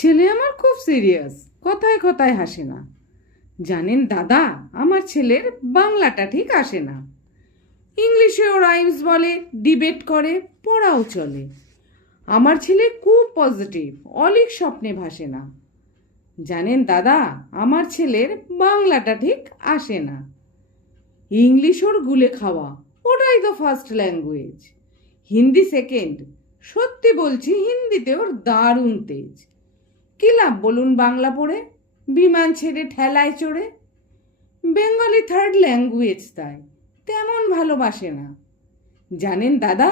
ছেলে আমার খুব সিরিয়াস, কথায় কথায় হাসে না। জানেন দাদা, আমার ছেলের বাংলাটা ঠিক আসে না। ইংলিশেও রাইমস বলে, ডিবেট করে, পড়াও চলে। আমার ছেলে খুব পজিটিভ, অলিক স্বপ্নে ভাসে না। জানেন দাদা, আমার ছেলের বাংলাটা ঠিক আসে না। ইংলিশ ওর গুলে খাওয়া, ওটাই তো ফার্স্ট ল্যাঙ্গুয়েজ। হিন্দি সেকেন্ড, সত্যি বলছি হিন্দিতে ওর দারুণ তেজ। কি লাভ বলুন বাংলা পড়ে, বিমান ছেড়ে ঠেলায় চড়ে। বেঙ্গলি থার্ড ল্যাঙ্গুয়েজ, তাই তেমন ভালোবাসে না। জানেন দাদা,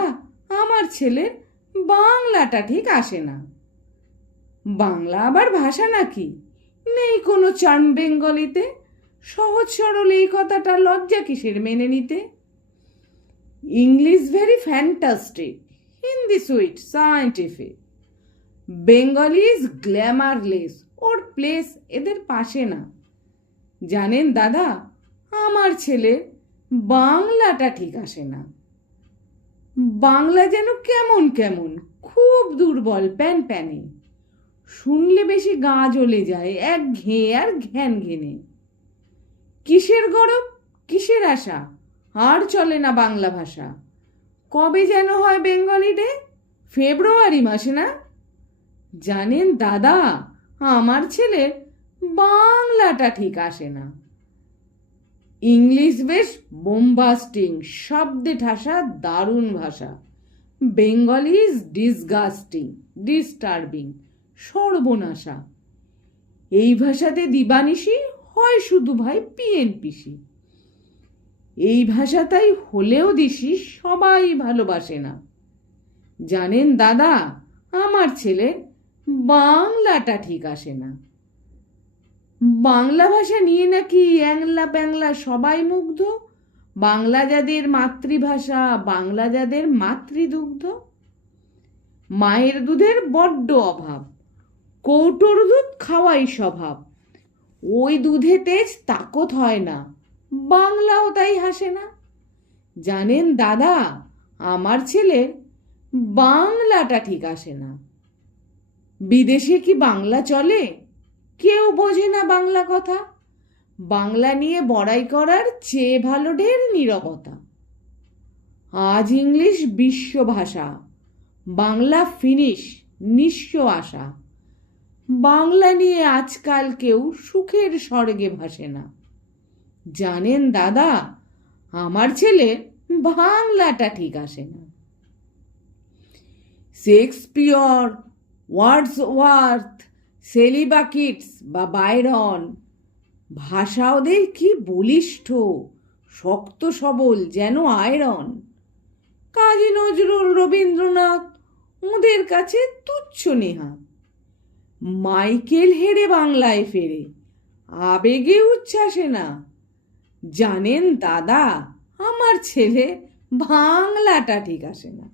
আমার ছেলের বাংলাটা ঠিক আসে না। বাংলা আবার ভাষা নাকি? নেই কোনো চার্ম বেঙ্গলিতে। সহজ সরল এই কথাটা লজ্জা কিসের মেনে নিতে। English very fantastic, Hindi sweet scientific. Bengali is glamourless, or place এদের পাশে না। জানেন দাদা, আমার ছেলে বাংলাটা ঠিক আসে না। বাংলা যেন কেমন কেমন, খুব দুর্বল, প্যান প্যানে। শুনলে বেশি গা জ্বলে যায়, এক ঘেয়ে আর ঘ্যান ঘেনে। কিসের গরব, কিসের আশা, আর চলে না বাংলা ভাষা। কবে যেন হয় বেঙ্গলি ডে, ফেব্রুয়ারি মাসে না? জানেন দাদা, আমার ছেলের বাংলাটা ঠিক আসে না। ইংলিশ বেশ বোম্বাস্টিং, শব্দে ঠাসা, দারুণ ভাষা। বেঙ্গলি ইজ ডিসগাস্টিং, ডিস্টার্বিং, সর্বনাশা। এই ভাষাতে দিবানিশি হয় শুধু ভাই পিএনপিসি। এই ভাষাটাই হলেও দিশি সবাই ভালোবাসে না। জানেন দাদা, আমার ছেলে বাংলাটা ঠিক আসে না। বাংলা ভাষা নিয়ে নাকি অ্যাংলা প্যাংলা সবাই মুগ্ধ। বাংলা যাদের মাতৃভাষা, বাংলা যাদের মাতৃদুগ্ধ। মায়ের দুধের বড্ড অভাব, কৌটোর দুধ খাওয়াই স্বভাব। ওই দুধে তেজ তাকত হয় না, বাংলাও তাই হাসে না। জানেন দাদা, আমার ছেলের বাংলাটা ঠিক আসে না। বিদেশে কি বাংলা চলে? কেউ বোঝে না বাংলা কথা। বাংলা নিয়ে বড়াই করার চেয়ে ভালো ঢের নীরবতা। আজ ইংলিশ বিশ্ব ভাষা, বাংলা ফিনিশ, নিঃস্ব আশা। বাংলা নিয়ে আজকাল কেউ সুখের স্বর্গে ভাসে না। জানেন দাদা, আমার ছেলে বাংলাটা ঠিক আসে না। শেক্সপিয়র, ওয়ার্ডসওয়ার্থ, শেলি বা কিটস বা বাইরন, ভাষা ওদের কি বলিষ্ঠ, শক্ত সবল যেন আয়রন। কাজী নজরুল, রবীন্দ্রনাথ, ওদের কাছে তুচ্ছ নেহাত। মাইকেল হেরে বাংলায় ফেরে, আবেগে উচ্ছ্বাসে না। জানেন দাদা, আমার ছেলে বাংলাটা ঠিক আসে না।